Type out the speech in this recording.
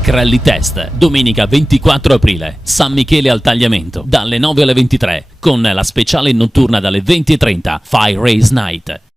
Track Rally Test, domenica 24 aprile, San Michele al Tagliamento, dalle 9 alle 23, con la speciale notturna dalle 20:30, Fire Race Night.